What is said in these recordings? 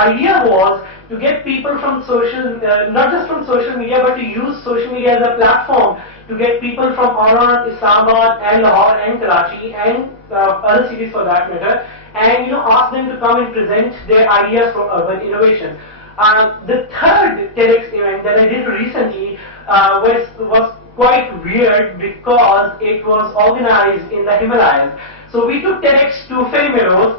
idea was to get people from not just from social media, but to use social media as a platform to get people from all around Islamabad and Lahore and Karachi and other cities for that matter, and ask them to come and present their ideas for urban innovation. The third TEDx event that I did recently was quite weird because it was organized in the Himalayas. So we took TEDx to Ferry Meadows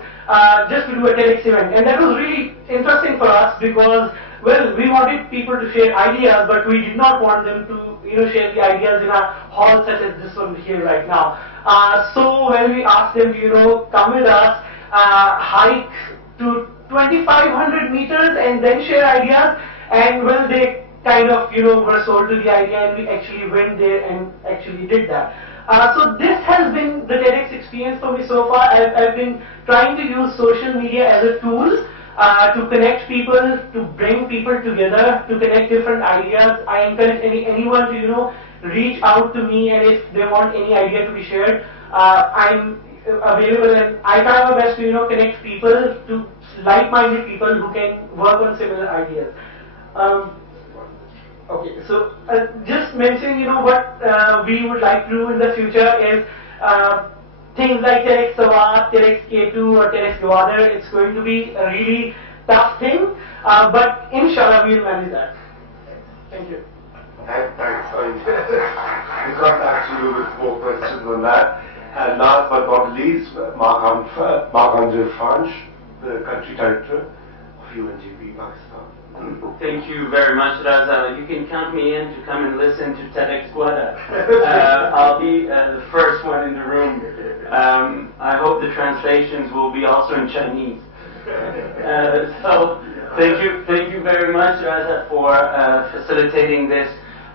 just to do a TEDx event, and that was really interesting for us because, well, we wanted people to share ideas, but we did not want them to share the ideas in a hall such as this one here right now. So when we asked them to come with us, hike to 2,500 meters and then share ideas, and well, they kind of were sold to the idea, and we actually went there and actually did that. So this has been the TEDx experience for me so far. I've been trying to use social media as a tool to connect people, to bring people together, to connect different ideas. I encourage anyone to reach out to me, and if they want any idea to be shared, I'm available, and I try my best to connect people to like-minded people who can work on similar ideas. Okay, so just mentioning what we would like to do in the future is things like TEDx Sawat, TEDx K2 or TEDx Gwadar. It's going to be a really tough thing, but inshallah we'll manage that. Thank you. Thanks. We got actually with more questions on that. And last but not least, Marc-André Franch, the country director of UNDP Pakistan. Thank you very much, Raza. You can count me in to come and listen to TEDx Gwadar. I'll be the first one in the room. I hope the translations will be also in Chinese. So thank you very much, Raza, for facilitating this.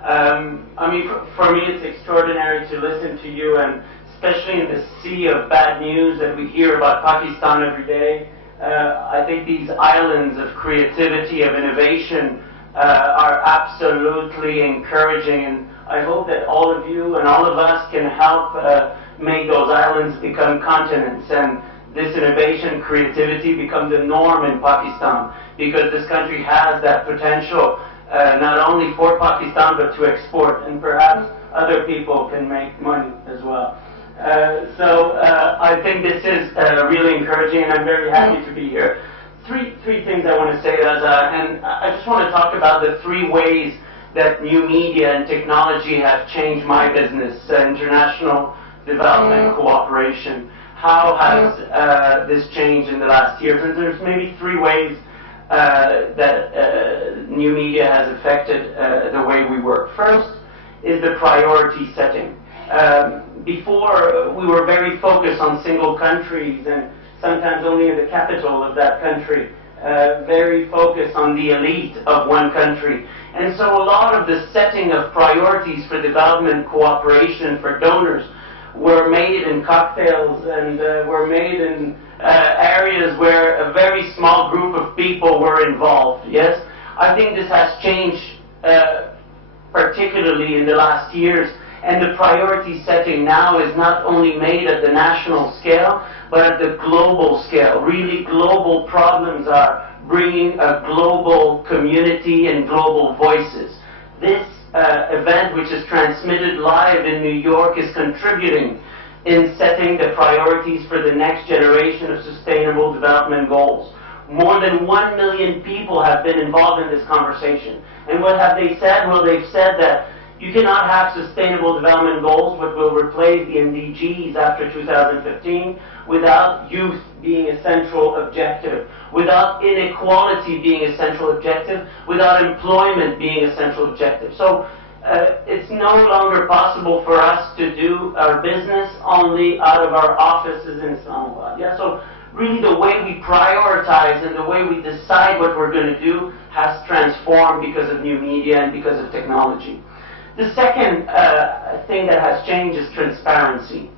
I mean, for me, it's extraordinary to listen to you, and especially in the sea of bad news that we hear about Pakistan every day. I think these islands of creativity, of innovation, are absolutely encouraging, and I hope that all of you and all of us can help make those islands become continents, and this innovation, creativity become the norm in Pakistan, because this country has that potential, not only for Pakistan but to export, and perhaps other people can make money as well. So I think this is really encouraging, and I'm very happy to be here. Three things I want to say, Raza, and I just want to talk about the three ways that new media and technology have changed my business, international development cooperation. How has this changed in the last years? And there's maybe three ways that new media has affected the way we work. First is the priority setting. Before, we were very focused on single countries, and sometimes only in the capital of that country, very focused on the elite of one country. And so a lot of the setting of priorities for development cooperation for donors were made in cocktails and were made in areas where a very small group of people were involved. Yes, I think this has changed particularly in the last years. And the priority setting now is not only made at the national scale, but at the global scale. Really, global problems are bringing a global community and global voices. This event, which is transmitted live in New York, is contributing in setting the priorities for the next generation of sustainable development goals. More than 1 million people have been involved in this conversation. And what have they said? Well, they've said that you cannot have sustainable development goals which will replace the MDGs after 2015 without youth being a central objective, without inequality being a central objective, without employment being a central objective. So it's no longer possible for us to do our business only out of our offices in Islamabad. Yeah? So really the way we prioritize and the way we decide what we're going to do has transformed because of new media and because of technology. The second thing that has changed is transparency.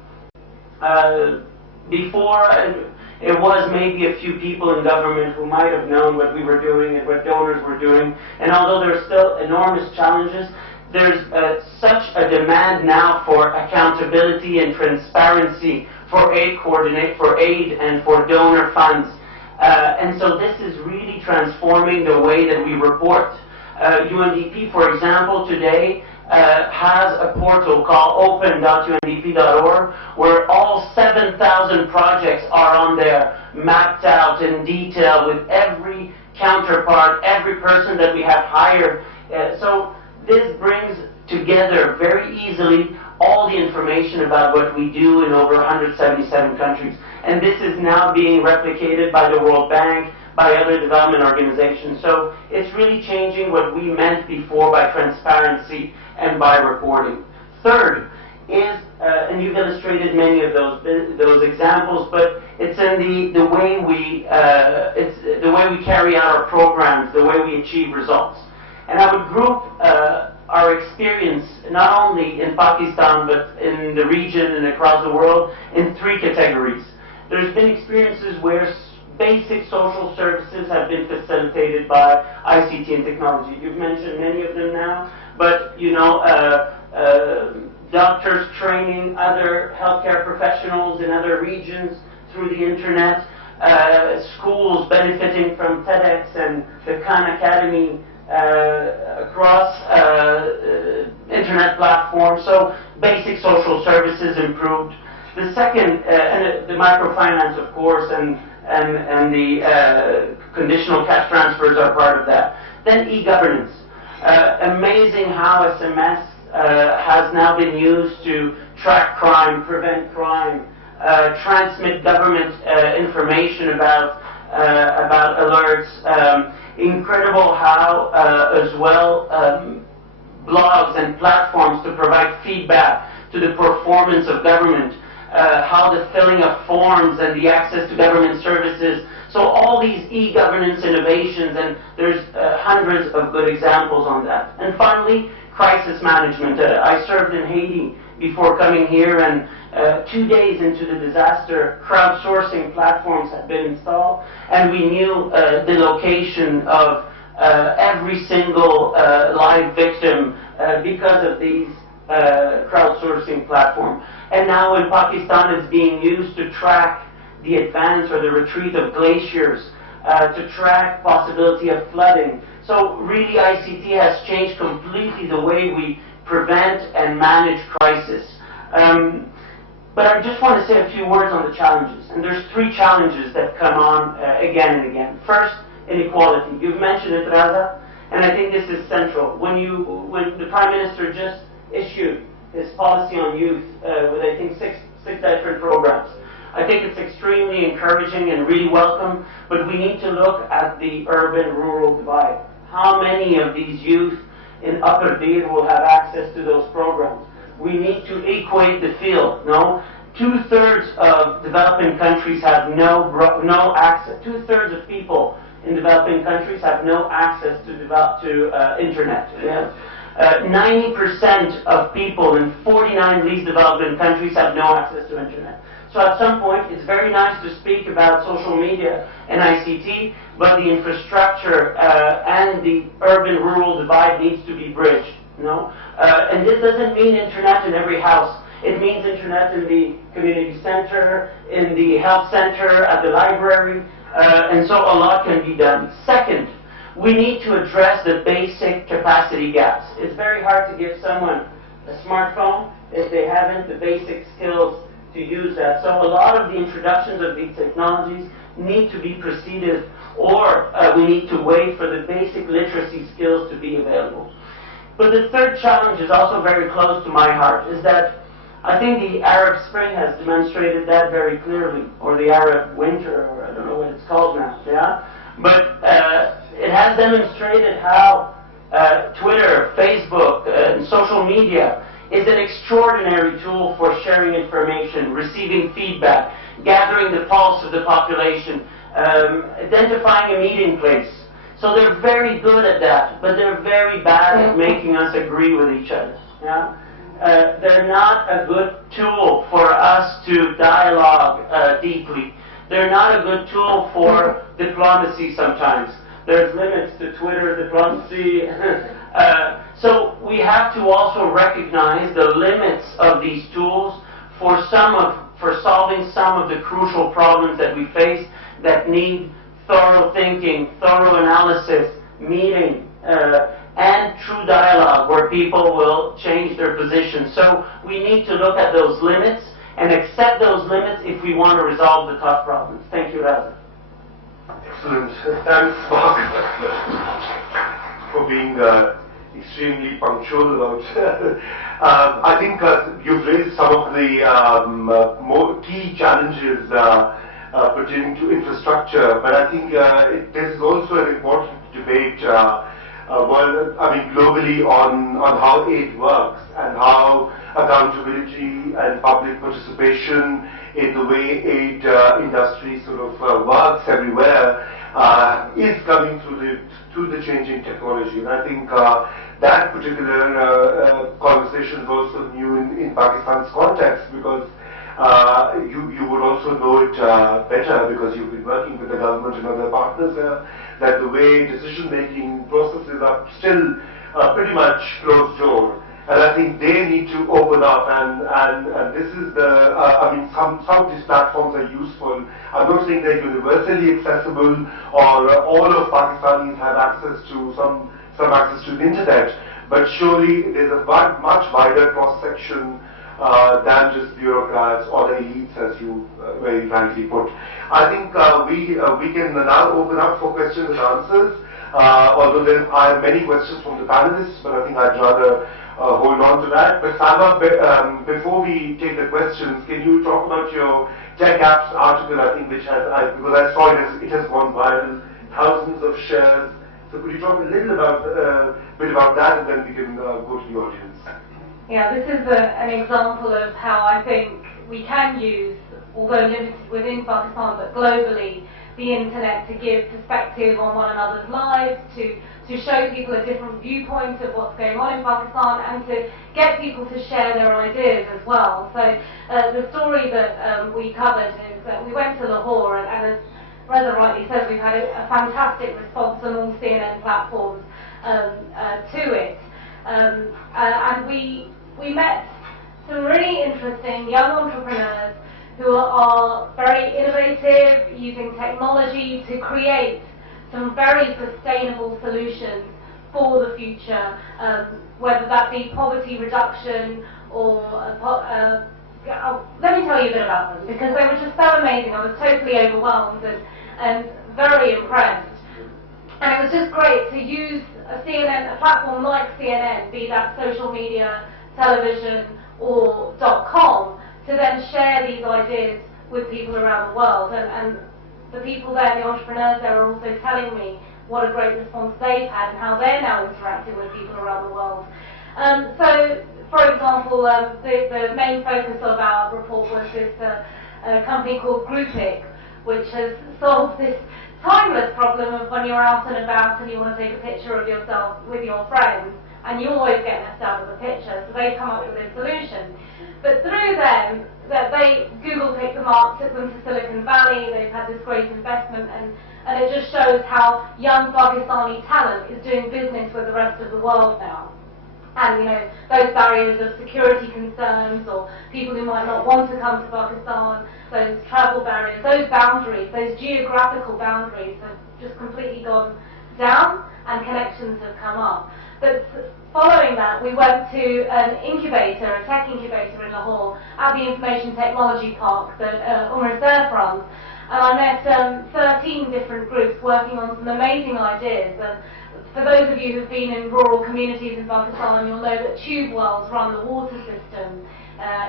Before, it was maybe a few people in government who might have known what we were doing and what donors were doing. And although there are still enormous challenges, there's such a demand now for accountability and transparency for aid and for donor funds. And so this is really transforming the way that we report. UNDP, for example, today has a portal called open.undp.org where all 7,000 projects are on there, mapped out in detail with every counterpart, every person that we have hired. So this brings together very easily all the information about what we do in over 177 countries. And this is now being replicated by the World Bank, by other development organizations. So it's really changing what we meant before by transparency and by reporting. Third is, and you've illustrated many of those examples, but it's in the way we carry out our programs, the way we achieve results. And I would group our experience, not only in Pakistan, but in the region and across the world, in three categories. There's been experiences where basic social services have been facilitated by ICT and technology. You've mentioned many of them now, but you know, doctors training other healthcare professionals in other regions through the internet, schools benefiting from TEDx and the Khan Academy across internet platforms. So basic social services improved. The second, and the microfinance, of course, and the conditional cash transfers are part of that. Then e-governance. Amazing how SMS has now been used to track crime, prevent crime, transmit government information about alerts. Incredible how, as well, blogs and platforms to provide feedback to the performance of government. How the filling of forms and the access to government services. So all these e-governance innovations, and there's hundreds of good examples on that. And finally, crisis management. I served in Haiti before coming here, and 2 days into the disaster, crowdsourcing platforms had been installed, and we knew the location of every single live victim because of these crowdsourcing platform. And now in Pakistan it's being used to track the advance or the retreat of glaciers, to track possibility of flooding. So really ICT has changed completely the way we prevent and manage crisis. But I just want to say a few words on the challenges. And there's three challenges that come on again and again. First, inequality. You've mentioned it, Raza, and I think this is central. When the Prime Minister just issued his policy on youth with, I think, six different programs. I think it's extremely encouraging and really welcome, but we need to look at the urban-rural divide. How many of these youth in Upper Dir will have access to those programs? We need to equate the field, no? 2/3 of developing countries have no access. 2/3 of people in developing countries have no access to internet. Yeah? 90% of people in 49 least developing countries have no access to internet. So at some point, it's very nice to speak about social media and ICT, but the infrastructure and the urban-rural divide needs to be bridged. No? And this doesn't mean internet in every house. It means internet in the community center, in the health center, at the library, and so a lot can be done. Second, we need to address the basic capacity gaps. It's very hard to give someone a smartphone if they haven't the basic skills to use that. So a lot of the introductions of these technologies need to be preceded, or we need to wait for the basic literacy skills to be available. But the third challenge is also very close to my heart, is that I think the Arab Spring has demonstrated that very clearly, or the Arab Winter, or I don't know what it's called now, yeah? But it has demonstrated how Twitter, Facebook, and social media is an extraordinary tool for sharing information, receiving feedback, gathering the pulse of the population, identifying a meeting place. So they're very good at that, but they're very bad at making us agree with each other. Yeah? They're not a good tool for us to dialogue deeply. They're not a good tool for diplomacy sometimes. There's limits to Twitter diplomacy. So we have to also recognize the limits of these tools for solving some of the crucial problems that we face that need thorough thinking, thorough analysis, meeting, and true dialogue where people will change their position. So we need to look at those limits and accept those limits if we want to resolve the tough problems. Thank you, Raza. Excellent. Thanks, Mark, for being extremely punctual about I think you've raised some of the more key challenges pertaining to infrastructure, but I think this is also an important debate globally on how aid works and how accountability and public participation in the way aid industry sort of works everywhere is coming through the changing technology. And I think that particular conversation is also new in Pakistan's context, because you would also know it better because you've been working with the government and other partners there, that the way decision-making processes are still pretty much closed door. And I think they need to open up, and this is some of these platforms are useful. I'm not saying they're universally accessible or all of Pakistanis have access to some access to the internet, but surely there's a much wider cross-section than just bureaucrats or the elites, as you very frankly put. I think we can now open up for questions and answers, although I have many questions from the panelists, but I think I'd rather hold on to that. But Salma, before we take the questions, can you talk about your Tech Apps article, I think, because I saw it has gone viral, thousands of shares. So could you talk a little bit about that, and then we can go to the audience. Yeah, this is an example of how I think we can use, although limited within Pakistan, but globally, the internet to give perspective on one another's lives, to show people a different viewpoint of what's going on in Pakistan, and to get people to share their ideas as well. So the story that we covered is that we went to Lahore, and as Reza rightly says, we've had a fantastic response on all CNN platforms to it. And we met some really interesting young entrepreneurs who are very innovative, using technology to create some very sustainable solutions for the future, whether that be poverty reduction or let me tell you a bit about them, because they were just so amazing. I was totally overwhelmed and very impressed. And it was just great to use a platform like CNN, be that social media, television, or .com, to then share these ideas with people around the world. And the people there, the entrepreneurs there, are also telling me what a great response they've had and how they're now interacting with people around the world. So, for example, the main focus of our report was this company called Groupic, which has solved this timeless problem of when you're out and about and you want to take a picture of yourself with your friends, and you always get left out of the picture. So they come up with this solution. But through them, Google picked them up, took them to Silicon Valley. They've had this great investment, and it just shows how young Pakistani talent is doing business with the rest of the world now. And those barriers of security concerns, or people who might not want to come to Pakistan, those travel barriers, those boundaries, those geographical boundaries have just completely gone down, and connections have come up. But following that, we went to an incubator, a tech incubator in Lahore, at the Information Technology Park that Surf runs. And I met 13 different groups working on some amazing ideas. And for those of you who've been in rural communities in Pakistan, you'll know that tube wells run the water system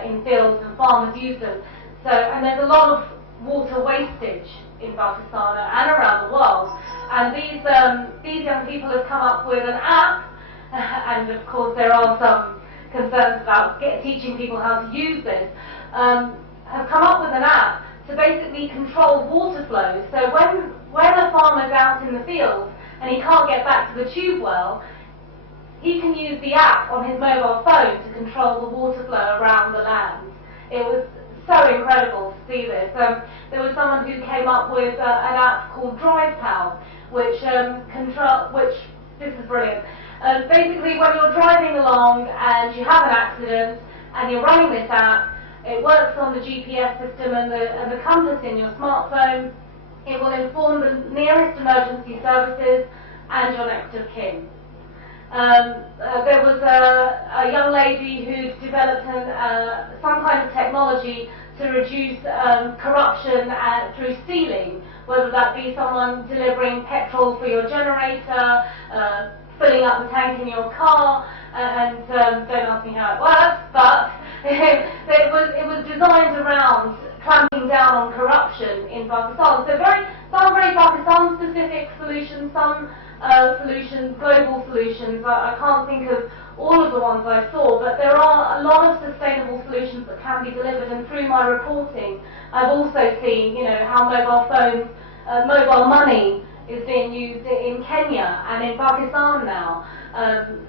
in fields, and farmers use them. And there's a lot of water wastage in Pakistan and around the world. And these young people have come up with an app, and of course there are some concerns about teaching people how to use this, have come up with an app to basically control water flows. So when a farmer's out in the field and he can't get back to the tube well, he can use the app on his mobile phone to control the water flow around the land. It was so incredible to see this. There was someone who came up with an app called DrivePal, which this is brilliant. Basically, when you're driving along and you have an accident and you're running this app, it works on the GPS system and the compass in your smartphone, It will inform the nearest emergency services and your next of kin. There was a young lady who developed some kind of technology to reduce corruption through stealing, whether that be someone delivering petrol for your generator, filling up the tank in your car, and don't ask me how it works, but it was designed around clamping down on corruption in Pakistan. So some very Pakistan-specific solutions, some solutions, global solutions. I can't think of all of the ones I saw, but there are a lot of sustainable solutions that can be delivered. And through my reporting, I've also seen, how mobile phones, mobile money is being used in Kenya and in Pakistan now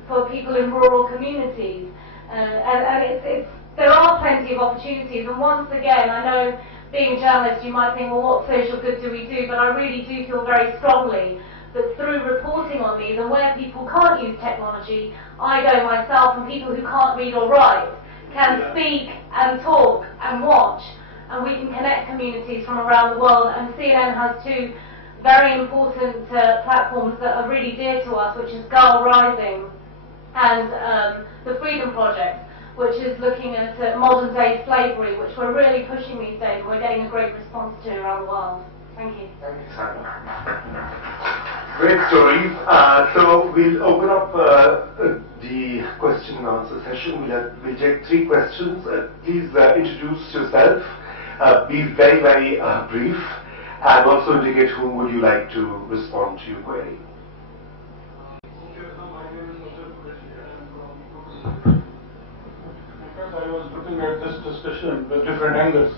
for people in rural communities. And there are plenty of opportunities. And once again, I know being a journalist, you might think, well, what social good do we do? But I really do feel very strongly that through reporting on these, and where people can't use technology, I go myself, and people who can't read or write can speak and talk and watch, and we can connect communities from around the world. And CNN has two very important platforms that are really dear to us, which is Girl Rising and the Freedom Project, which is looking at modern day slavery, which we're really pushing these days, and we're getting a great response to around the world. Thank you. Thank you, Simon. Great stories. So we'll open up the question and answer session. We'll take 3 questions. Please introduce yourself. Be very, very brief, and also indicate whom would you like to respond to your query. I was looking at this discussion with different angles,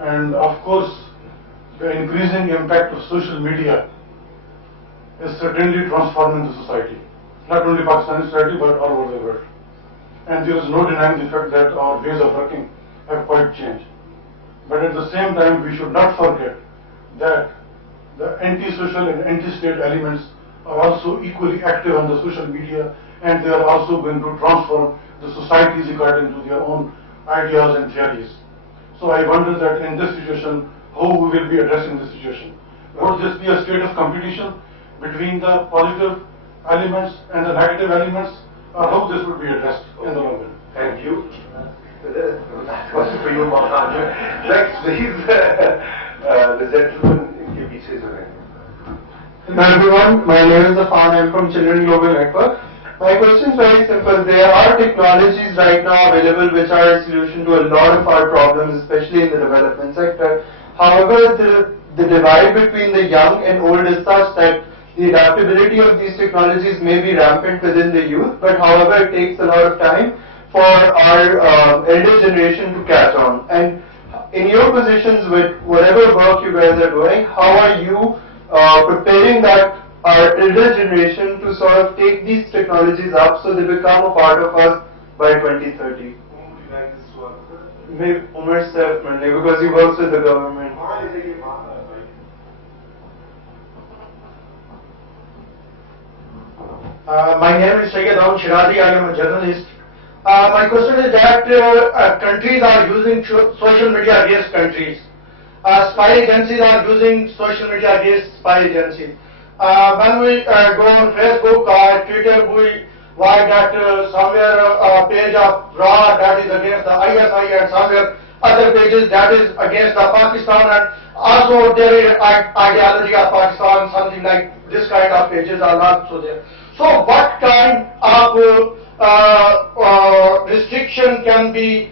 and of course the increasing impact of social media is certainly transforming the society, not only Pakistani society but all over the world. And there is no denying the fact that our ways of working have quite changed. But at the same time, we should not forget that the anti-social and anti-state elements are also equally active on the social media, and they are also going to transform the societies according to their own ideas and theories. So I wonder that in this situation, how we will be addressing this situation. Would this be a state of competition between the positive elements and the negative elements, or how this would be addressed in the long run? Thank you. That question for you, Mark. Next, please, the gentleman in KB says something. Hello everyone, my name is Afan, I am from Children Global Network. My question is very simple. There are technologies right now available which are a solution to a lot of our problems, especially in the development sector. However, the divide between the young and old is such that the adaptability of these technologies may be rampant within the youth, but however, it takes a lot of time for our elder generation to catch on. And in your positions with whatever work you guys are doing, how are you preparing that our elder generation to sort of take these technologies up so they become a part of us by 2030? Whom would you like this to answer? Maybe Umar Saif mainly, because he works with the government. My name is Sayyid Aun Shirazi. I am a journalist. My question is that countries are using social media against countries. Spy agencies are using social media against spy agencies. When we go on Facebook or Twitter, we find that somewhere a page of RAW that is against the ISI, and somewhere other pages that is against the Pakistan, and also there is ideology of Pakistan, something like this kind of pages are not so there. So what kind of restriction can be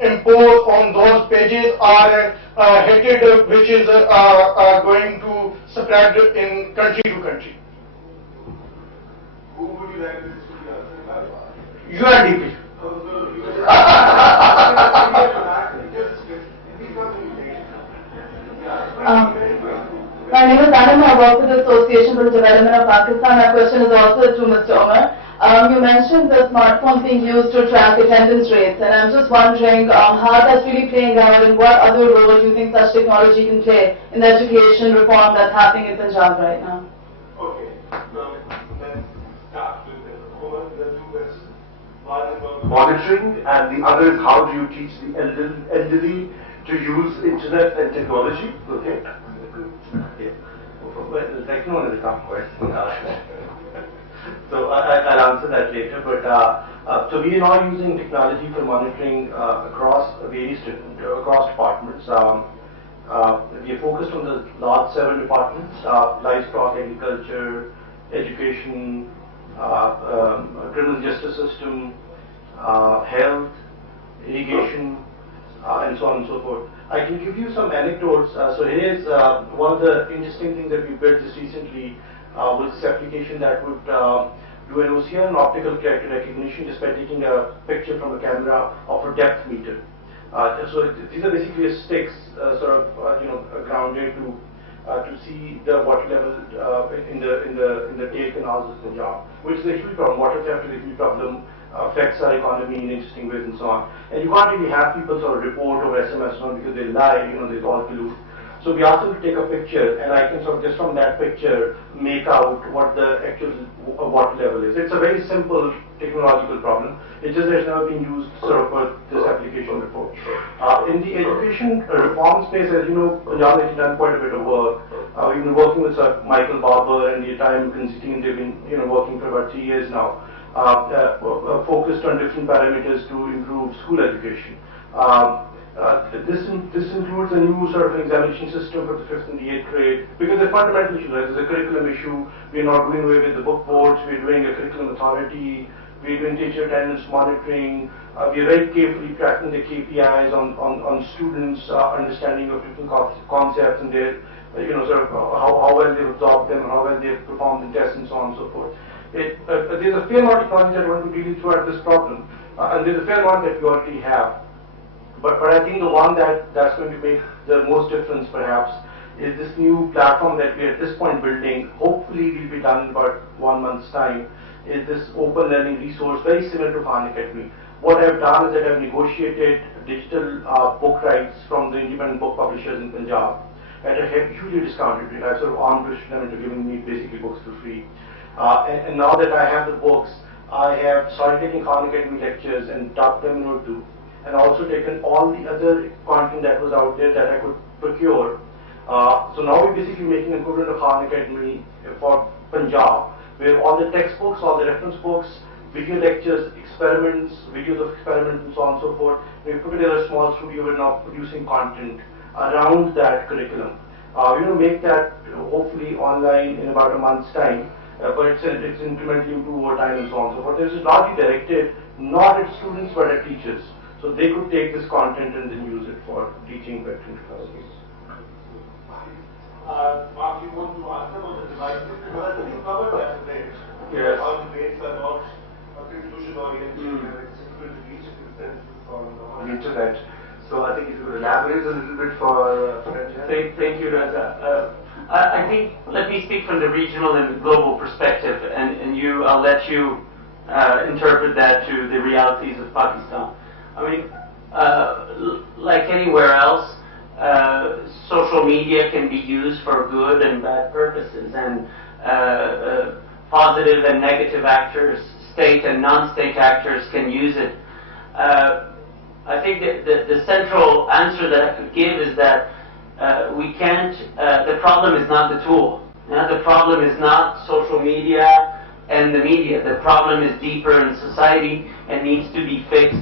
imposed on those pages or hatred which is going to spread in country to country? Who would you like this to be answered by? UNDP. My name is Adam. I work with the Association for the Development of Pakistan. My question is also to Mr. Omar. You mentioned the smartphones being used to track attendance rates, and I'm just wondering how that's really playing out and what other role you think such technology can play in the education reform that's happening in Punjab right now. Okay, now let's start with the 2 questions. One is about monitoring, and the other is how do you teach the elderly to use internet and technology. Okay. Yeah. Well, the second one is a tough question. So I'll answer that later. But so we are now using technology for monitoring across various across departments. We are focused on the large 7 departments: livestock, agriculture, education, criminal justice system, health, irrigation, and so on and so forth. I can give you some anecdotes. So here is one of the interesting things that we built just recently was this application that would do an OCR and optical character recognition just by taking a picture from a camera of a depth meter. So these are basically sticks, sort of grounded to see the water level in the Dale canals of Punjab, which is a huge problem. Water theft is a huge problem. Affects our economy in interesting ways and so on. And you can't really have people sort of report over SMS on because they lie, they all collude. So we asked them to take a picture, and I can sort of just from that picture make out what the actual water level is. It's a very simple technological problem. It's just that it's never been used sort of for this application before. In the education reform space, as you know, Punjab has done quite a bit of work. We've been working with Sir Michael Barber and the entire McKinsey team. They've been working for about 3 years now. Focused on different parameters to improve school education. This includes a new sort of examination system for the 5th and the 8th grade, because they're fundamental issues. Right? There's a curriculum issue. We're not doing away with the book boards. We're doing a curriculum authority. We're doing teacher attendance monitoring. We're very carefully tracking the KPIs on students' understanding of different concepts and their, sort of how well they've absorbed them, how well they've performed the tests, and so on and so forth. There's a fair amount of technology that one could really throw at this problem, and there's a fair amount that we already have. But I think the one that's going to make the most difference, perhaps, is this new platform that we are at this point building. Hopefully, will be done in about 1 month's time. Is this open learning resource very similar to Khan Academy? What I've done is that I've negotiated digital book rights from the independent book publishers in Punjab at a hugely discounted rate. I've sort of arm-twisted them into giving me basically books for free. And now that I have the books, I have started taking Khan Academy lectures and dubbed them in Urdu, and also taken all the other content that was out there that I could procure. So now we're basically making an equivalent of Khan Academy for Punjab, where all the textbooks, all the reference books, video lectures, experiments, videos of experiments, and so on and so forth. We put together a small studio. We're now producing content around that curriculum. We will make that hopefully online in about a month's time. But it's incrementally improved over time and so on and so forth. This is largely directed not at students but at teachers. So they could take this content and then use it for teaching veteran classes. Mark, you want to answer about the devices? Because I think you covered that today. Yes. How debates are not conclusion oriented and accessible to each consensus on the internet. So I think if you could elaborate a little bit for Thank you, Raza. I think, let me speak from the regional and global perspective, and I'll let you interpret that to the realities of Pakistan. I mean, like anywhere else, social media can be used for good and bad purposes, and positive and negative actors, state and non-state actors can use it. I think that the central answer that I could give is that we can't, the problem is not the tool. The problem is not social media and the media. The problem is deeper in society and needs to be fixed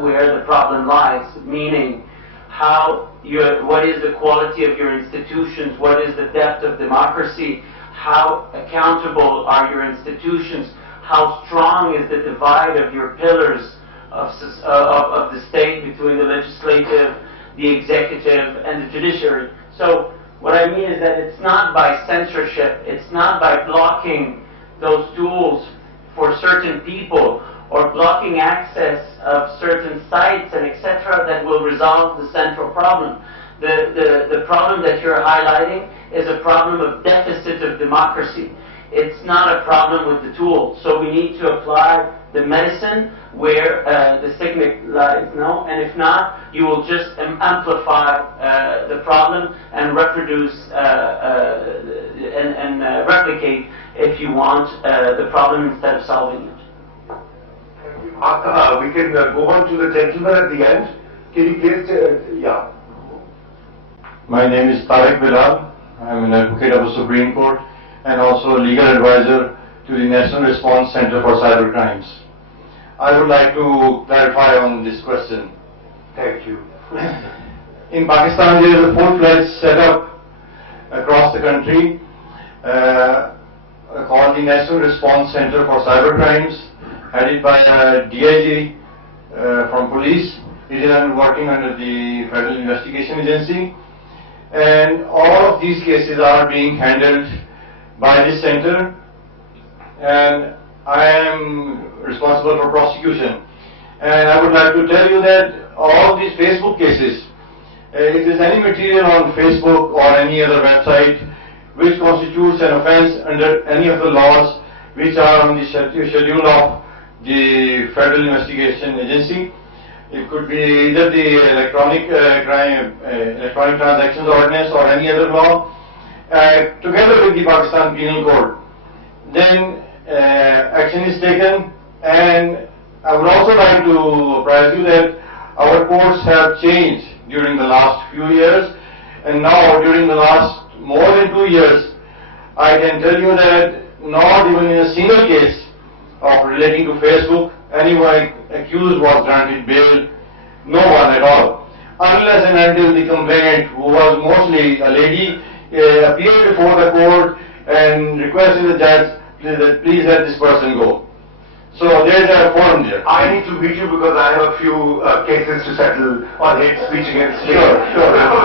where the problem lies, meaning what is the quality of your institutions, what is the depth of democracy, how accountable are your institutions, how strong is the divide of your pillars of the state between the legislative, the executive, and the judiciary. So what I mean is that it's not by censorship, it's not by blocking those tools for certain people or blocking access of certain sites and etc. that will resolve the central problem. The problem that you're highlighting is a problem of deficit of democracy. It's not a problem with the tool. So we need to apply the medicine where the sickness lies, no? And if not, you will just amplify the problem and reproduce and replicate, if you want, the problem instead of solving it. We can go on to the gentleman at the end. Can you please, yeah. My name is Tariq Bilal. I'm an advocate of the Supreme Court and also a legal advisor to the National Response Center for Cyber Crimes. I would like to clarify on this question. Thank you. In Pakistan, there is a full-fledged setup across the country called the National Response Center for Cyber Crimes, headed by DIG from police. It is working under the Federal Investigation Agency, and all of these cases are being handled by this center, and I am responsible for prosecution. And I would like to tell you that all these Facebook cases, if there is any material on Facebook or any other website which constitutes an offence under any of the laws which are on the schedule of the Federal Investigation Agency, it could be either the electronic transactions ordinance or any other law, together with the Pakistan Penal Code, then action is taken. And I would also like to apprise you that our courts have changed during the last few years, and now during the last more than 2 years, I can tell you that not even in a single case of relating to Facebook, anyone accused was granted bail, no one at all, unless and until the complainant, who was mostly a lady, appeared before the court and requested the judge that please let this person go. So there is a forum there. I need to meet you because I have a few cases to settle on hate speech against me. Sure.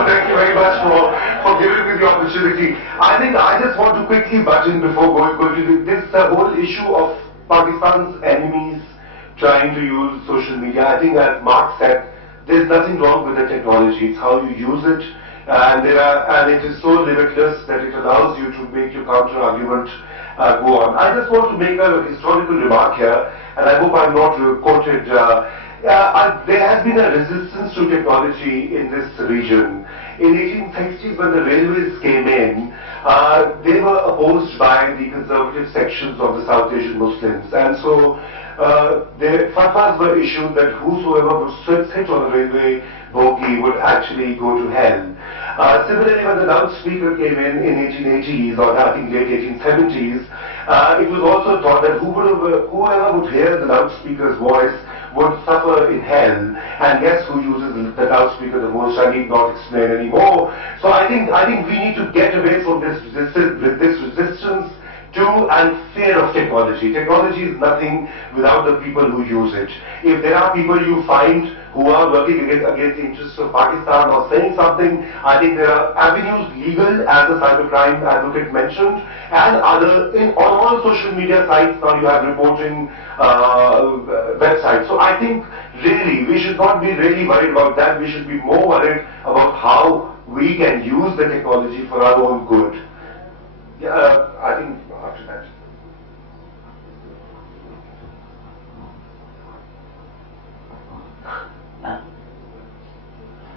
Thank you very much for giving me the opportunity. I think I just want to quickly butt in before going to this whole issue of Pakistan's enemies trying to use social media. I think, as Mark said, there's nothing wrong with the technology. It's how you use it, and it is so limitless that it allows you to make your counter argument go on. I just want to make a historical remark here, and I hope I'm not quoted. There has been a resistance to technology in this region. In 1860s, when the railways came in, they were opposed by the conservative sections of the South Asian Muslims, and so the fatwas were issued that whosoever would sit on a railway bogie would actually go to hell. Similarly, when the loudspeaker came in 1880s or I think late 1870s, it was also thought that whoever would hear the loudspeaker's voice would suffer in hell. And guess who uses the loudspeaker the most? I need not explain anymore. So I think we need to get away from this resistance to and fear of technology. Technology is nothing without the people who use it. If there are people you find who are working against the interests of Pakistan or saying something, I think there are avenues legal, as the cybercrime advocate mentioned, and on all social media sites now you have reporting websites. So I think really we should not be really worried about that. We should be more worried about how we can use the technology for our own good. I think after that.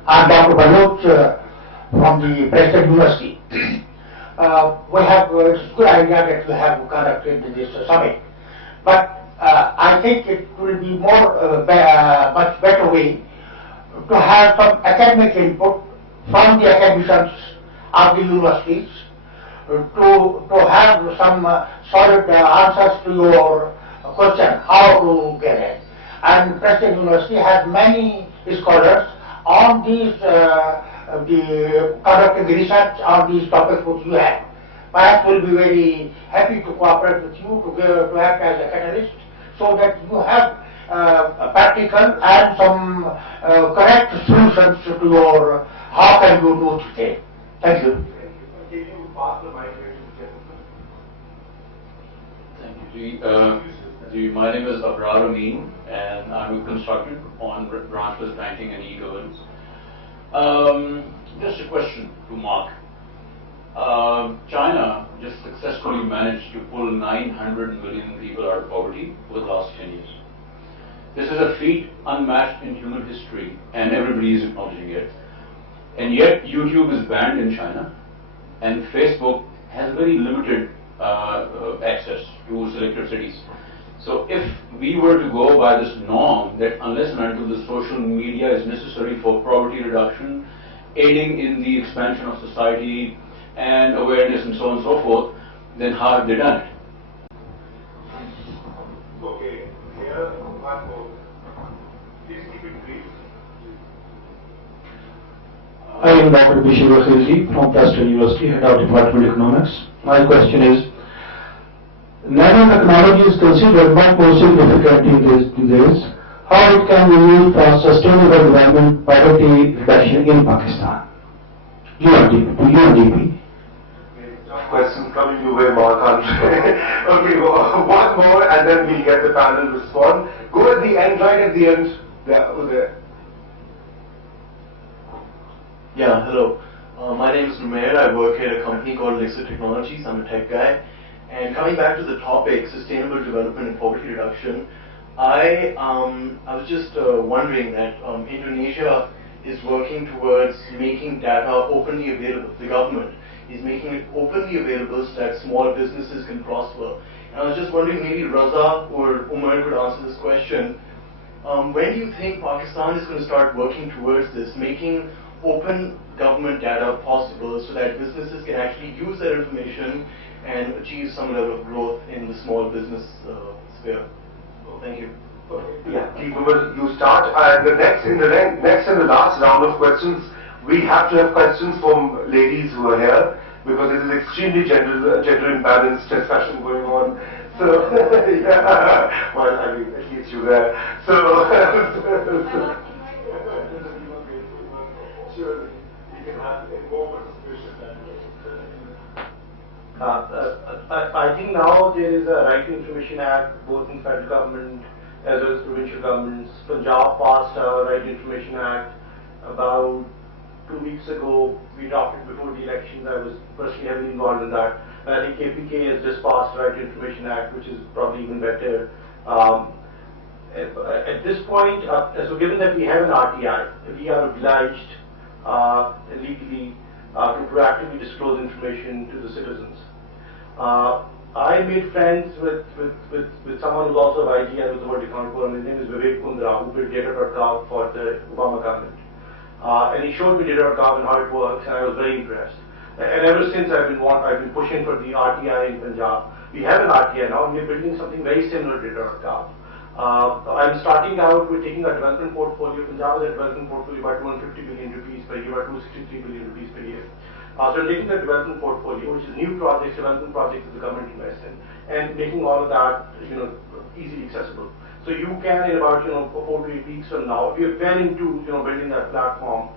I'm Dr. Baloch from the Preston University. It's a good idea that we have conducted this summit, but I think it will be much better way to have some academic input from the academicians of the universities, to have some solid answers to your question, how to get it. And Preston University has many scholars on these, conducting research on these topics which you have. Perhaps we'll be very happy to cooperate with you to act as a catalyst, so that you have practical and some correct solutions to your how can you do today. Thank you. Thank you. My name is Abrar Amin, and I'm a consultant on branchless banking and e-governance. Just a question to Mark. China just successfully managed to pull 900 million people out of poverty over the last 10 years. This is a feat unmatched in human history, and everybody is acknowledging it. And yet YouTube is banned in China, and Facebook has very limited access to selected cities. So if we were to go by this norm that unless and until the social media is necessary for poverty reduction, aiding in the expansion of society, and awareness and so on and so forth, then how have they done it? Okay, here, one more. Please keep it brief. I am Dr. Bishir Khilji from Preston University, Head of Department of Economics. My question is, nanotechnology is considered much more significant in these days. How it can be used for sustainable development, poverty reduction in Pakistan? UNDP. Tough question coming your way, Mark. Okay, one more and then we'll get the panel to respond. Go at the end, right at the end. There. Yeah, hello. My name is Numair. I work at a company called Elixir Technologies. I'm a tech guy. And coming back to the topic, sustainable development and poverty reduction, I was just wondering that Indonesia is working towards making data openly available. The government is making it openly available so that small businesses can prosper. And I was just wondering, maybe Raza or Umar could answer this question. When do you think Pakistan is going to start working towards this, making open government data possible so that businesses can actually use that information and achieve some level of growth in the small business sphere? Thank you. Yeah, you start. In the next and the last round of questions, we have to have questions from ladies who are here because it is extremely gender imbalanced discussion going on. So, yeah, well, I mean, at least you're there. So, surely you can have more participation than I think now there is a Right to Information Act, both in federal government as well as provincial governments. Punjab passed a Right to Information Act about 2 weeks ago. We adopted before the elections. I was personally heavily involved in that. And I think KPK has just passed the Right to Information Act, which is probably even better. At this point, so given that we have an RTI, we are obliged legally to proactively disclose information to the citizens. I made friends with someone who's also of IGR with the World Economic Forum. His name is Vivek Kundra, who built data.gov for the Obama government. And he showed me data.gov and how it works, and I was very impressed. And ever since I've been pushing for the RTI in Punjab. We have an RTI now, and we're building something very similar to data.gov. I'm starting out with taking a development portfolio. Punjab has a development portfolio about 250 billion rupees per year, about 263 billion rupees per year. So taking the development portfolio, which is new projects, development projects that the government invests in, and making all of that, easily accessible. So you can, in about 4 to 8 weeks from now, we are well into building that platform.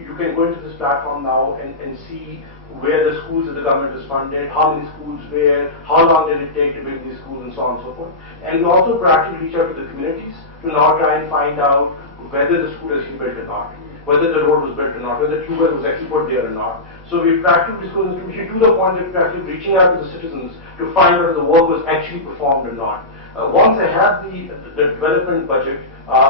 You can go into this platform now and see where the schools that the government has funded, how many schools where, how long did it take to build these schools, and so on and so forth. And we also proactively reach out to the communities to now try and find out whether the school has been built or not, whether the road was built or not, whether the tube was actually put there or not. So we practically disclose information to the point that we're actually reaching out to the citizens to find out if the work was actually performed or not. Once I have the development budget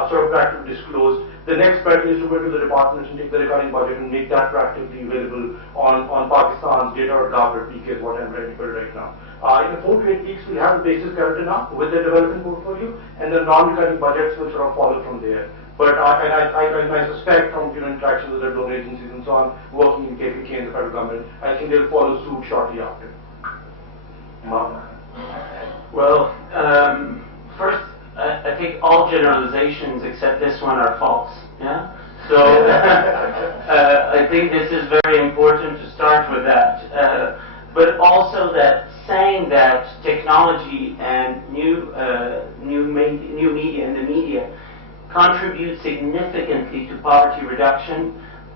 sort of practically disclosed, the next part is to go to the departments and take the regarding budget and make that practically available on Pakistan's data.gov.pk is what I'm ready for right now. In the 4 to 8 weeks, we'll have the basis current enough with the development portfolio, and the non-recurring budgets will sort of follow from there. But I suspect from interactions with the donor agencies and so on, working in KPK and the federal government, I think they'll follow suit shortly after. Well, first, I think all generalizations except this one are false. Yeah. So I think this is very important to start with that. But also that saying that technology and new media and the media contribute significantly to poverty reduction,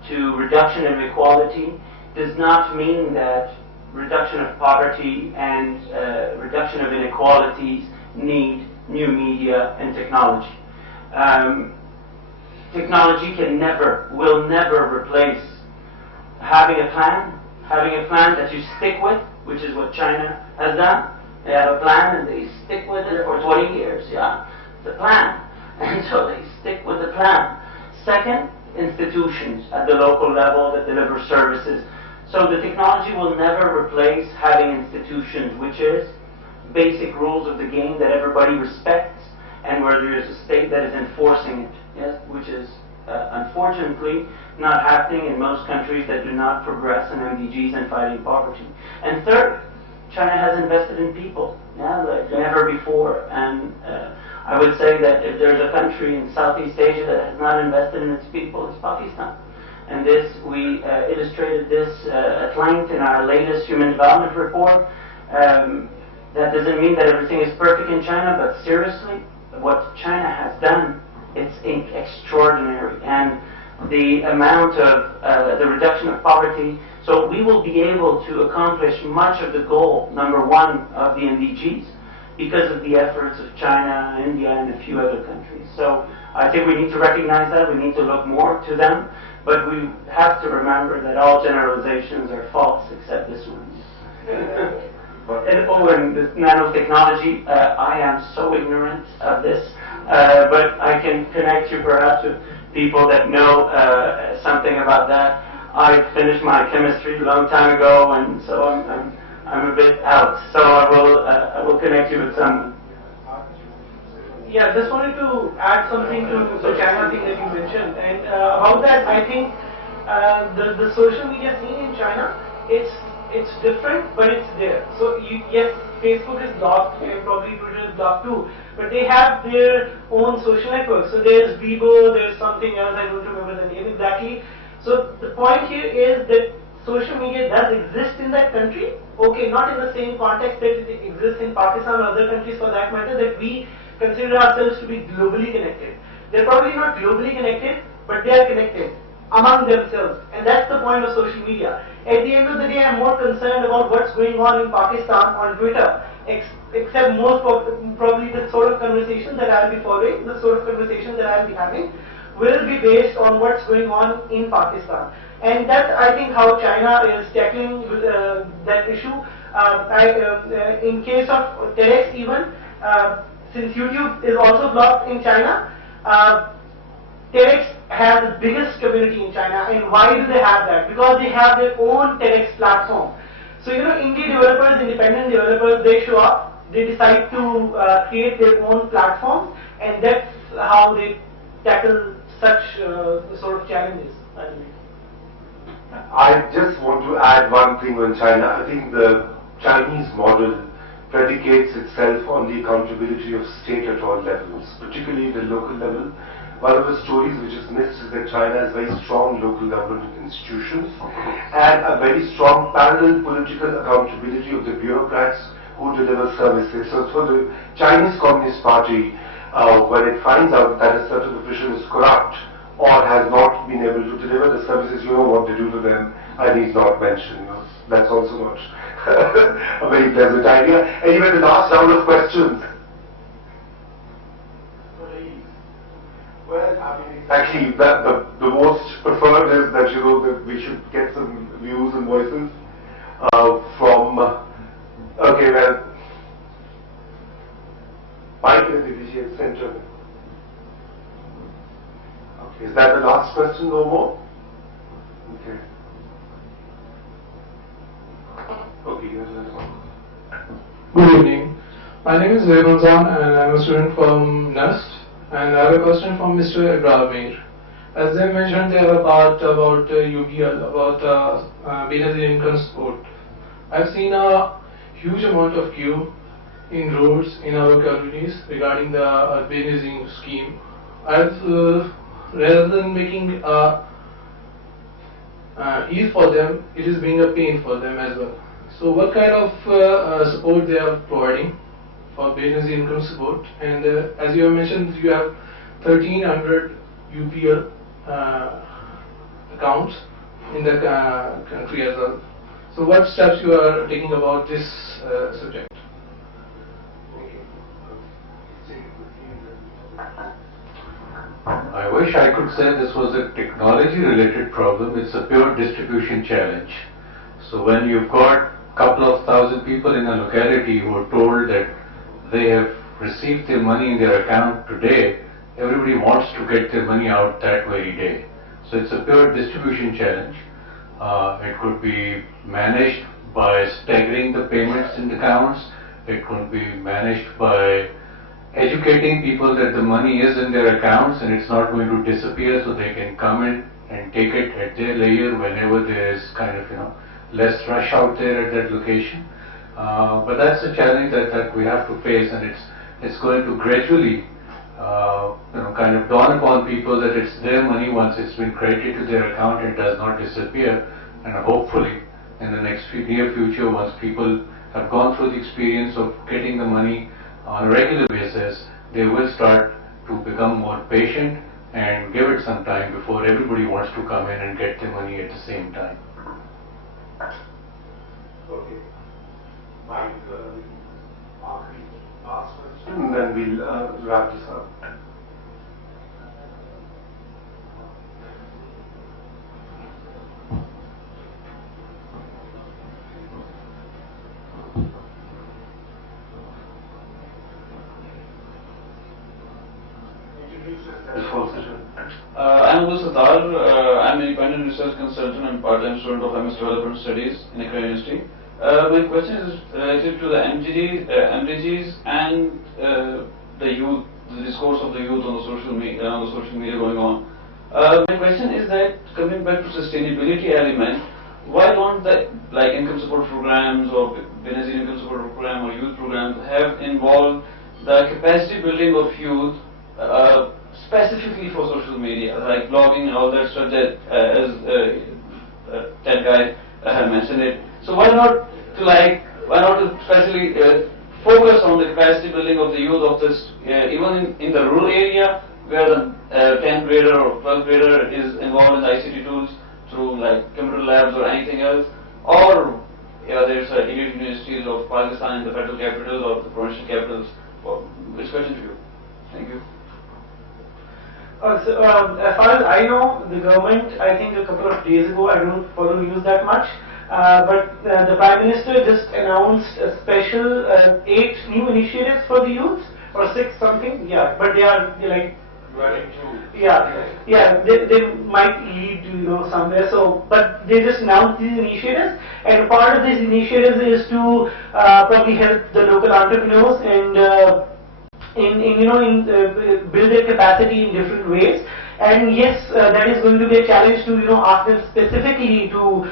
to reduction of inequality, does not mean that reduction of poverty and reduction of inequalities need new media and technology. Technology will never replace having a plan that you stick with, which is what China has done. They have a plan and they stick with it for 20 years. Yeah, it's a plan. And so they stick with the plan. Second, institutions at the local level that deliver services. So the technology will never replace having institutions, which is basic rules of the game that everybody respects and where there is a state that is enforcing it, yes, which is unfortunately not happening in most countries that do not progress in MDGs and fighting poverty. And third, China has invested in people now like never before, and I would say that if there's a country in Southeast Asia that has not invested in its people, it's Pakistan. And this, we illustrated this at length in our latest Human Development Report. That doesn't mean that everything is perfect in China, but seriously, what China has done, it's extraordinary. And the amount of the reduction of poverty, so we will be able to accomplish much of the goal, number one, of the MDGs, because of the efforts of China, India, and a few other countries. So I think we need to recognize that, we need to look more to them, but we have to remember that all generalizations are false, except this one. And this nanotechnology, I am so ignorant of this, but I can connect you perhaps with people that know something about that. I finished my chemistry a long time ago, and so I'm a bit out. So I will connect you with someone. Yeah, just wanted to add something to the China thing that you mentioned, and about that, I think the social media scene in China, it's different, but it's there. So yes, Facebook is blocked, and probably Twitter is blocked too, but they have their own social networks. So there's Weibo, there's something else, I don't remember the name exactly. So the point here is that social media does exist in that country, okay, not in the same context that it exists in Pakistan or other countries for that matter, that we consider ourselves to be globally connected. They're probably not globally connected, but they are connected among themselves, and that's the point of social media. At the end of the day, I'm more concerned about what's going on in Pakistan on Twitter, except most probably the sort of conversations that I'll be following, the sort of conversations that I'll be having will be based on what's going on in Pakistan. And that's, I think, how China is tackling that issue. In case of TEDx even, since YouTube is also blocked in China, TEDx has the biggest community in China. And why do they have that? Because they have their own TEDx platform. So, indie developers, independent developers, they show up, they decide to create their own platforms, and that's how they tackle such sort of challenges, I believe. I just want to add one thing on China. I think the Chinese model predicates itself on the accountability of state at all levels, particularly the local level. One of the stories which is missed is that China has very strong local government institutions and a very strong parallel political accountability of the bureaucrats who deliver services. So for the Chinese Communist Party, when it finds out that a certain official is corrupt or has not been able to deliver the services, you know what they do to them, I need not mention. That's also not a very pleasant idea. Anyway, the last round of questions. Well, I mean, exactly, the most preferred is that, that we should get some views and voices from, okay, well, Mike in the center. Okay, is that the last question, no more? Okay. Okay, here's the one. Good evening. My name is Zebulzan and I'm a student from NUST, and I have a question from Mr. Ibrahim. As they mentioned there about UBL, about Benazir income support. I've seen a huge amount of queue in roads in our communities regarding the Benazir scheme. Rather than making ease for them, it is being a pain for them as well. So what kind of support they are providing for Benazir income support? And as you have mentioned, you have 1300 UPL accounts in the country as well. So what steps you are taking about this subject? I wish I could say this was a technology related problem. It's a pure distribution challenge. So when you've got a couple of thousand people in a locality who are told that they have received their money in their account today, everybody wants to get their money out that very day. So it's a pure distribution challenge. It could be managed by staggering the payments in the accounts. It could be managed by educating people that the money is in their accounts and it's not going to disappear, so they can come in and take it at their leisure whenever there is kind of, less rush out there at that location. But that's a challenge that we have to face, and it's going to gradually kind of dawn upon people that it's their money. Once it's been credited to their account, it does not disappear. And hopefully in the near future, once people have gone through the experience of getting the money on a regular basis, they will start to become more patient and give it some time before everybody wants to come in and get the money at the same time. Okay. Mike, last question, and then we'll wrap this up. I'm Abdul Sattar. I'm an independent research consultant and part-time student of MS Development Studies in Accra University. My question is related to the MDGs and the youth, the discourse of the youth on the social media going on. My question is that, coming back to sustainability element, why don't the income support programs or Benazir income support program or youth programs have involved the capacity building of youth specifically for social media, like blogging and all that stuff that as that guy mentioned it. So why not to especially focus on the capacity building of the youth of this, even in the rural area where the 10th grader or 12th grader is involved in the ICT tools through computer labs or anything else, or there's elite universities of Pakistan in the federal capitals or the provincial capitals. Which question to you? Thank you. So, as far as I know, the government, I think a couple of days ago, I don't follow news that much, but the Prime Minister just announced a special 8 new initiatives for the youth, or 6 something, yeah, but they're running to. Yeah, they might lead to somewhere. So, but they just announced these initiatives, and part of these initiatives is to probably help the local entrepreneurs and build their capacity in different ways. And yes, that is going to be a challenge to ask them specifically to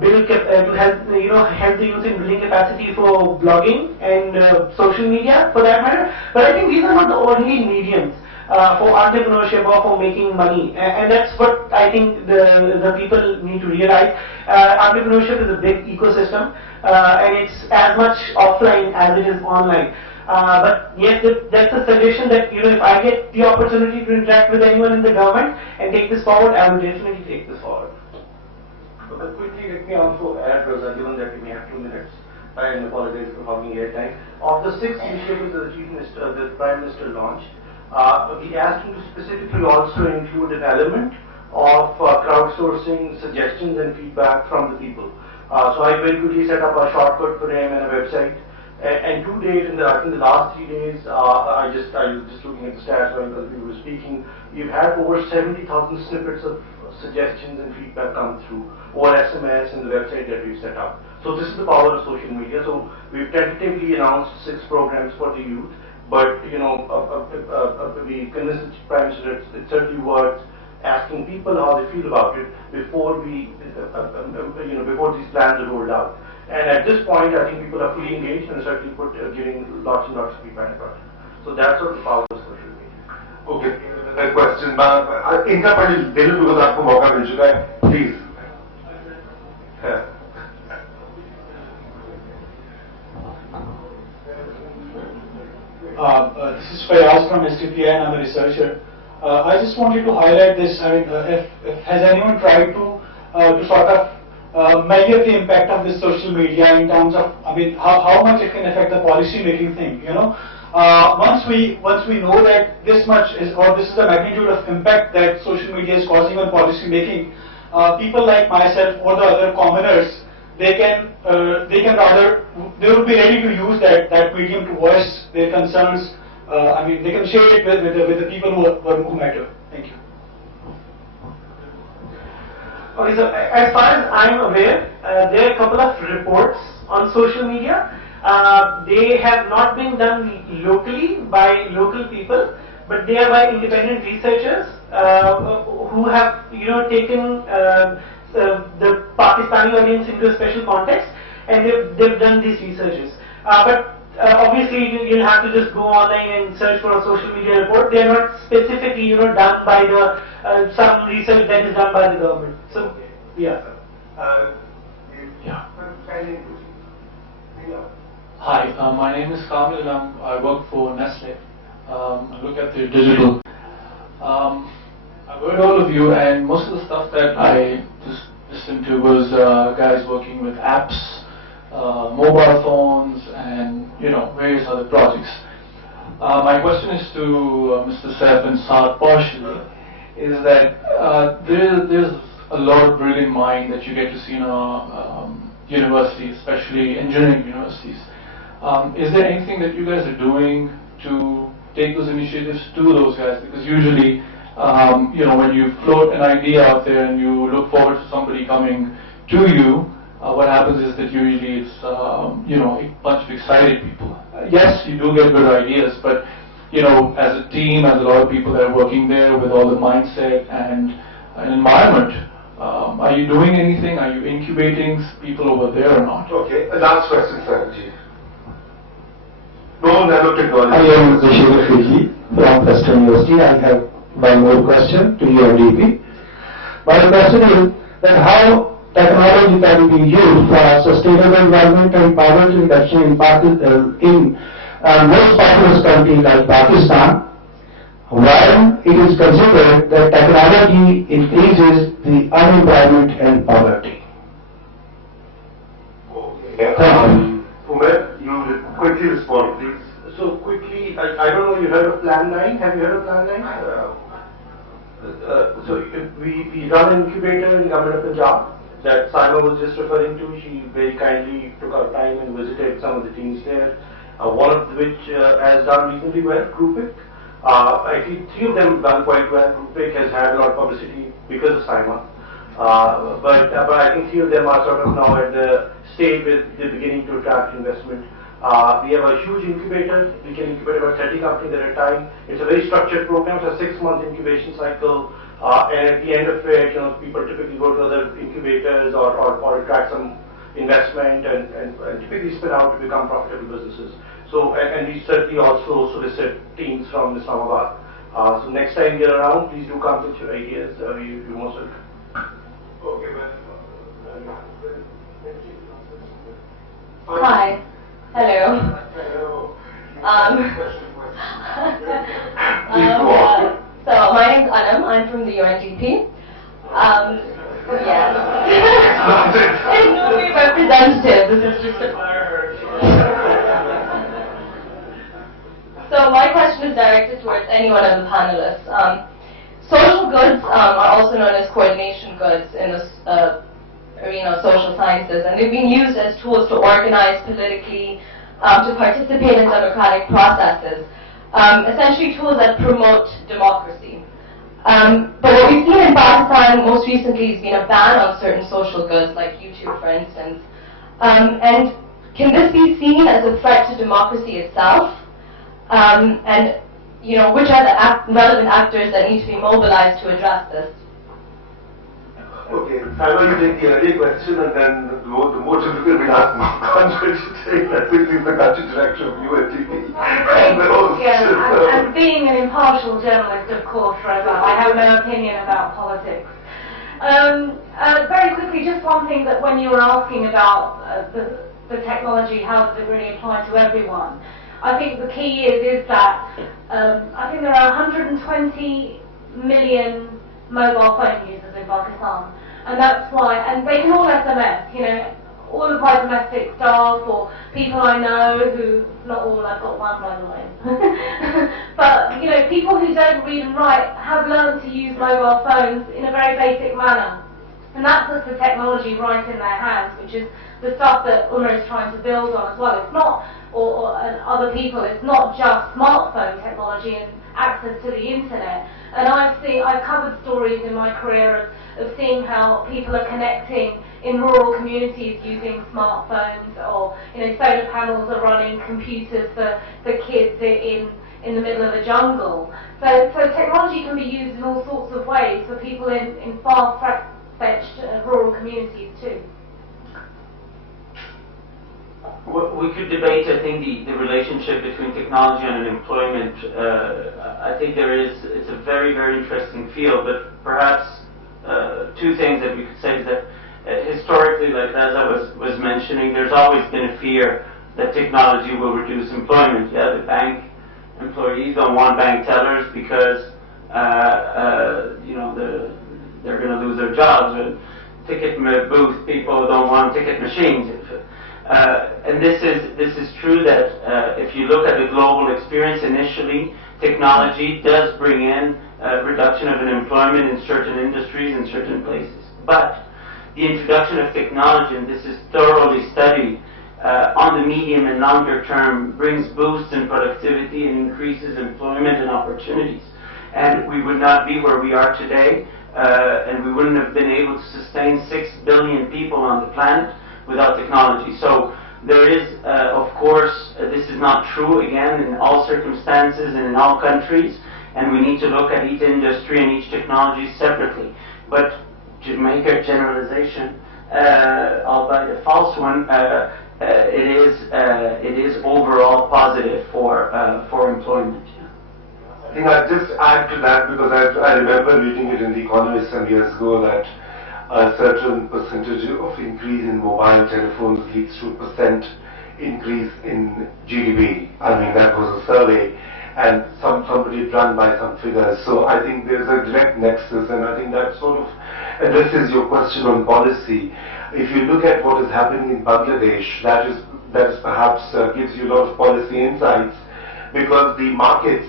build to help the youth in building capacity for blogging and social media for that matter. But I think these are not the only mediums for entrepreneurship or for making money, and that's what I think the people need to realize. Entrepreneurship is a big ecosystem, and it's as much offline as it is online. But yes, that's a suggestion that if I get the opportunity to interact with anyone in the government and take this forward, I will definitely take this forward. But quickly, let me also add, Rosa, given that we may have 2 minutes, and apologize for hogging airtime. Of the 6 initiatives that the Prime Minister launched, we asked him to specifically also include an element of crowdsourcing suggestions and feedback from the people. So I very quickly set up a shortcut for him and a website. And to date, I think the last 3 days, I was just looking at the stats while other people were speaking. We've had over 70,000 snippets of suggestions and feedback come through over SMS and the website that we've set up. So this is the power of social media. So we've tentatively announced 6 programs for the youth, but we convinced the Prime Minister that it's certainly worth asking people how they feel about it before before these plans are rolled out. And at this point, I think people are fully engaged and certainly giving lots and lots of feedback about it. So that's sort of the power of social media. Okay, that question. इनका पहले दिल because आपको मौका मिल चुका है. Please. This is Fayaz from STPI and I'm a researcher. I just wanted to highlight this. I mean, has anyone tried to sort of measure the impact of this social media in terms of, how much it can affect the policy making thing, once we know that this much is, or this is the magnitude of impact that social media is causing on policy making, people like myself or the other commoners, they will be ready to use that medium to voice their concerns. They can share it with the people who matter. Thank you. Okay, so as far as I'm aware, there are a couple of reports on social media. they have not been done locally by local people, but they are by independent researchers who have taken the Pakistani audience into a special context, and they've done these researches. But obviously you'll have to just go online and search for a social media report. They are not specifically done by the some research that is done by the government. So yeah. Hi, my name is Kamil and I work for Nestle. I look at the digital. I've heard all of you, and most of the stuff that I just listened to was guys working with apps, mobile phones, and various other projects. My question is to Mr. Saif and Saad partially, is that there's a lot of brilliant mind that you get to see in our universities, especially engineering universities. Is there anything that you guys are doing to take those initiatives to those guys? Because usually, when you float an idea out there and you look forward to somebody coming to you, what happens is that usually it's a bunch of excited people. Yes, you do get good ideas, but as a team, as a lot of people that are working there with all the mindset and an environment, are you doing anything? Are you incubating people over there or not? Okay, last question, Sanjeev. No nanotechnology. I am Zashir Fiji from Western University. I have one more question to UNDP. My question is that how technology can be used for sustainable development and poverty reduction in most populous countries like Pakistan, while it is considered that technology increases the unemployment and poverty. Okay. Umar, you quickly respond, please. So quickly, I don't know, you heard of Plan 9? Have you heard of Plan 9? So we run an incubator in Government of Punjab that Saima was just referring to. She very kindly took our time and visited some of the teams there, one of which has done reasonably well, Groupik. I think 3 of them have done quite well. Groupik has had a lot of publicity because of Saima. But I think 3 of them are sort of now at the stage where they're beginning to attract investment. We have a huge incubator. We can incubate about 30 companies at a time. It's a very structured program. It's a 6-month incubation cycle. And at the end of it, people typically go to other incubators or attract some investment and typically spin out to become profitable businesses. So, and we certainly also solicit teams from Islamabad. So next time you're around, please do come with your ideas. You're most welcome. Okay, Hi. Hello. So my name's Anam. I'm from the UNDP. Yes. There's no representative. This is just a. So my question is directed towards any one of the panelists. Social goods are also known as coordination goods in this arena of social sciences, and they've been used as tools to organize politically, to participate in democratic processes, essentially tools that promote democracy. But what we've seen in Pakistan most recently has been a ban on certain social goods, like YouTube, for instance. And can this be seen as a threat to democracy itself? And which are the relevant actors that need to be mobilized to address this? Okay, Saima, you take the early question, and then the more difficult we'll ask Mark to take that, which is the country director of UNDP. And being an impartial journalist, of course, Razan, I have no opinion about politics. Very quickly, just one thing that when you were asking about the technology, how does it really apply to everyone? I think the key is that I think there are 120 million mobile phone users in Pakistan, and that's why, and they can all SMS, all of my domestic staff or people I know who, not all, I've got one by the way, but people who don't read and write have learned to use mobile phones in a very basic manner, and that puts the technology right in their hands, which is the stuff that Umar is trying to build on as well. It's not, and other people, it's not just smartphone technology and access to the internet. And I've covered stories in my career of seeing how people are connecting in rural communities using smartphones, or solar panels are running computers for kids in the middle of a jungle. So technology can be used in all sorts of ways for people in far-fetched rural communities too. We could debate, I think, the relationship between technology and unemployment. I think it's a very, very interesting field, but perhaps two things that we could say is that historically, like as I was mentioning, there's always been a fear that technology will reduce employment. Yeah, the bank employees don't want bank tellers because they're going to lose their jobs. Ticket booth people don't want ticket machines. And this is true that if you look at the global experience, initially technology does bring in a reduction of unemployment in certain industries in certain places. But the introduction of technology, and this is thoroughly studied, on the medium and longer term brings boosts in productivity and increases employment and opportunities. And we would not be where we are today, and we wouldn't have been able to sustain 6 billion people on the planet without technology. So there is, of course, this is not true, again, in all circumstances and in all countries, and we need to look at each industry and each technology separately. But to make a generalization, albeit a false one, it is overall positive for employment. I think I'll just add to that because I remember reading it in The Economist some years ago that a certain percentage of increase in mobile telephones leads to a % increase in GDP. I mean, that was a survey and somebody run by some figures. So I think there's a direct nexus, and I think that sort of addresses your question on policy. If you look at what is happening in Bangladesh, that is perhaps gives you a lot of policy insights, because the markets,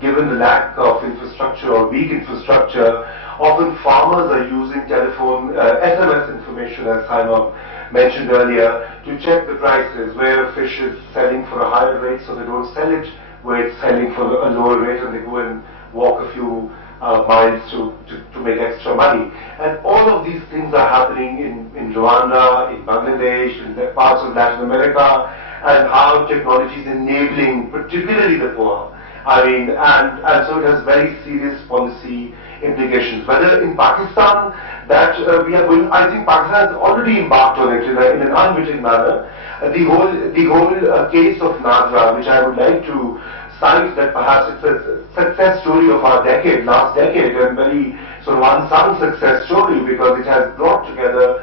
given the lack of infrastructure or weak infrastructure, often farmers are using telephone, SMS information, as Simon mentioned earlier, to check the prices, where fish is selling for a higher rate, so they don't sell it where it's selling for a lower rate, and they go and walk a few miles to make extra money. And all of these things are happening in Rwanda, in Bangladesh, in parts of Latin America, and how technology is enabling particularly the poor. I mean, and so it has very serious policy implications. Whether in Pakistan that we are going, I think Pakistan has already embarked on it in an unwitting manner. The whole case of Nazra, which I would like to cite, that perhaps it's a success story of our decade, last decade, and very sort of unsung success story, because it has brought together